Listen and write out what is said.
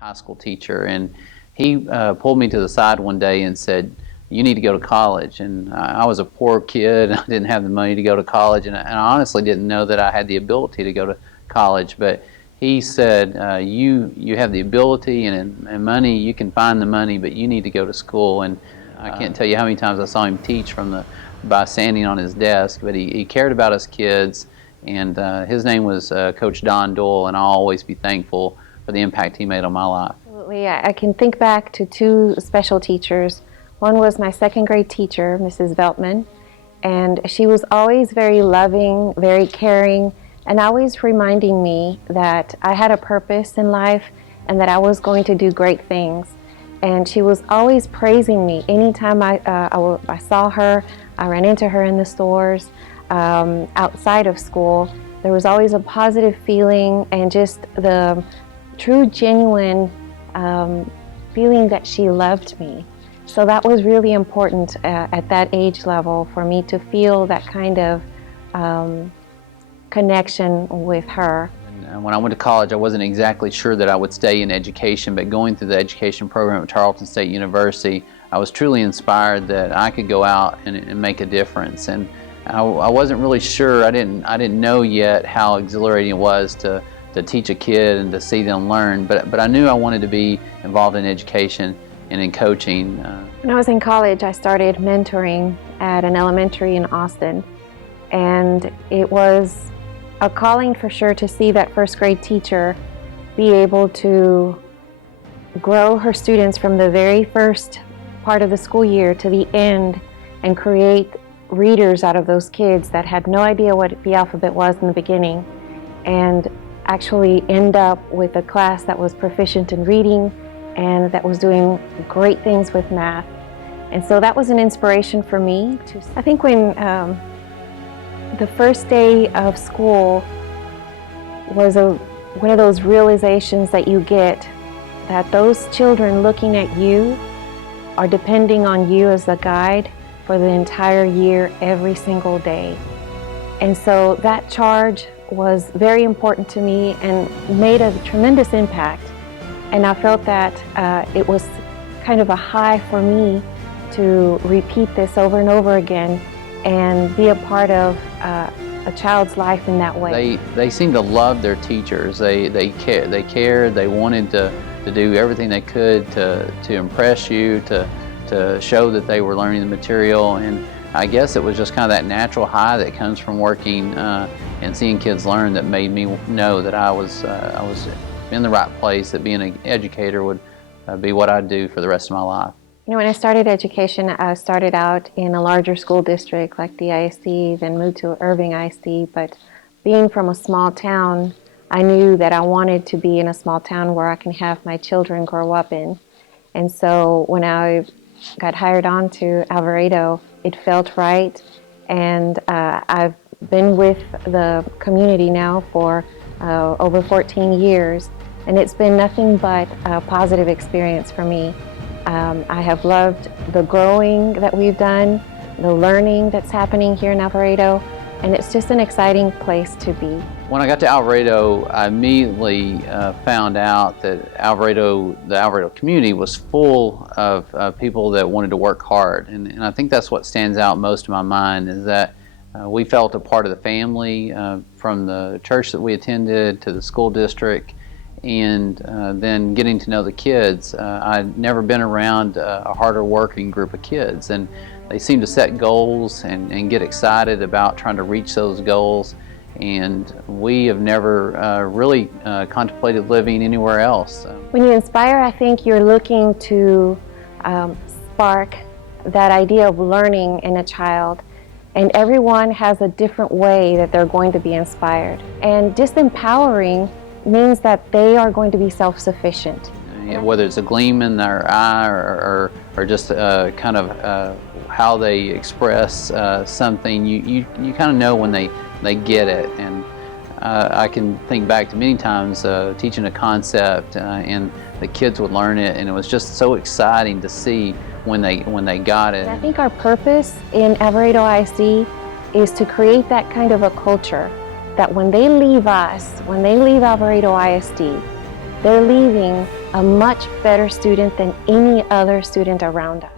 high school teacher, and he pulled me to the side one day and said, "You need to go to college." And I was a poor kid. I didn't have the money to go to college, and I honestly didn't know that I had the ability to go to college. But he said, "You have the ability and money. You can find the money, but you need to go to school." And I can't tell you how many times I saw him teach by standing on his desk. But he cared about us kids, and his name was Coach Don Doyle, and I'll always be thankful for the impact he made on my life. Absolutely. I can think back to two special teachers. One was my second grade teacher, Mrs. Veltman, and she was always very loving, very caring, and always reminding me that I had a purpose in life and that I was going to do great things. And she was always praising me. Anytime I saw her, I ran into her in the stores, outside of school, there was always a positive feeling and just the true, genuine feeling that she loved me. So that was really important at that age level for me to feel that kind of connection with her. And when I went to college, I wasn't exactly sure that I would stay in education, but going through the education program at Tarleton State University, I was truly inspired that I could go out and make a difference. And I wasn't really sure. I didn't know yet how exhilarating it was to teach a kid and to see them learn. But I knew I wanted to be involved in education and in coaching. When I was in college, I started mentoring at an elementary in Austin, and it was a calling for sure to see that first grade teacher be able to grow her students from the very first part of the school year to the end and create readers out of those kids that had no idea what the alphabet was in the beginning, and actually end up with a class that was proficient in reading and that was doing great things with math. And so that was an inspiration for me. I think when the first day of school was one of those realizations that you get that those children looking at you are depending on you as a guide for the entire year, every single day. And so that charge was very important to me and made a tremendous impact. And I felt that it was kind of a high for me to repeat this over and over again and be a part of a child's life in that way. They seemed to love their teachers. They cared. They wanted to do everything they could to impress you, to show that they were learning the material. And I guess it was just kind of that natural high that comes from working and seeing kids learn that made me know that I was in the right place, that being an educator would be what I'd do for the rest of my life. You know, when I started education, I started out in a larger school district like the ISD, then moved to Irving ISD, but being from a small town, I knew that I wanted to be in a small town where I can have my children grow up in. And so when I got hired on to Alvarado, it felt right, and I've been with the community now for over 14 years, and it's been nothing but a positive experience for me. I have loved the growing that we've done, the learning that's happening here in Alvarado, and it's just an exciting place to be. When I got to Alvarado, I immediately found out that the Alvarado community was full of people that wanted to work hard. And I think that's what stands out most in my mind, is that we felt a part of the family, from the church that we attended to the school district, and then getting to know the kids. I'd never been around a harder working group of kids, and they seem to set goals and get excited about trying to reach those goals. And we have never really contemplated living anywhere else. When you inspire, I think you're looking to spark that idea of learning in a child. And everyone has a different way that they're going to be inspired. And just empowering means that they are going to be self-sufficient. Whether it's a gleam in their eye or just kind of how they express something, you kind of know when they get it. And I can think back to many times teaching a concept and the kids would learn it, and it was just so exciting to see when they got it. And I think our purpose in Alvarado ISD is to create that kind of a culture that when they leave us, when they leave Alvarado ISD, they're leaving a much better student than any other student around us.